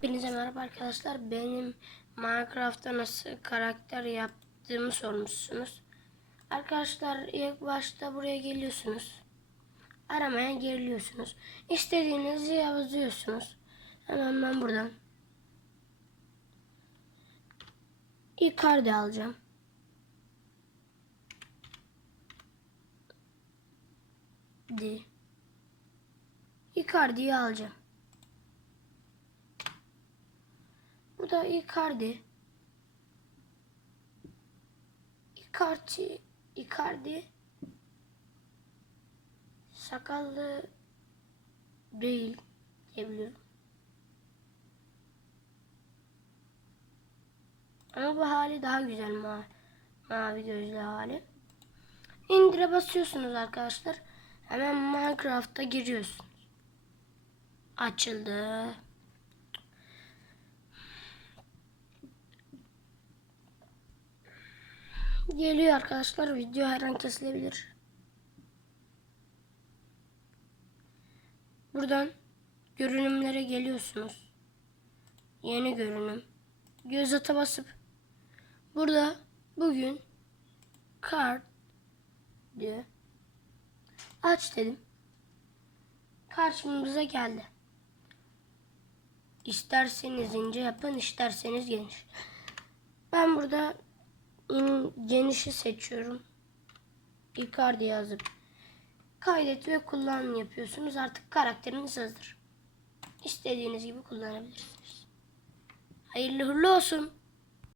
Hepinize merhaba arkadaşlar. Benim Minecraft'ta nasıl karakter yaptığımı sormuşsunuz. Arkadaşlar ilk başta buraya geliyorsunuz. Aramaya geliyorsunuz. İstediğinizi yazıyorsunuz. Hemen ben buradan. Icardi alacağım. Di. Icardi'yi alacağım. Bu da Icardi. Icardi. Icardi. Sakallı değil diyebiliyorum. Ama bu hali daha güzel ma mavi gözlü hali. İndire basıyorsunuz arkadaşlar. Hemen Minecraft'a giriyorsunuz. Açıldı. Geliyor arkadaşlar. Video her an kesilebilir. Buradan görünümlere geliyorsunuz. Yeni görünüm. Göz ata basıp burada bugün kart diyor. Aç dedim. Karşımıza geldi. İsterseniz ince yapın, isterseniz geniş. Ben burada in, genişi seçiyorum. Icardi yazıp kaydet ve kullan yapıyorsunuz. Artık karakteriniz hazır. İstediğiniz gibi kullanabilirsiniz. Hayırlı uğurlu olsun.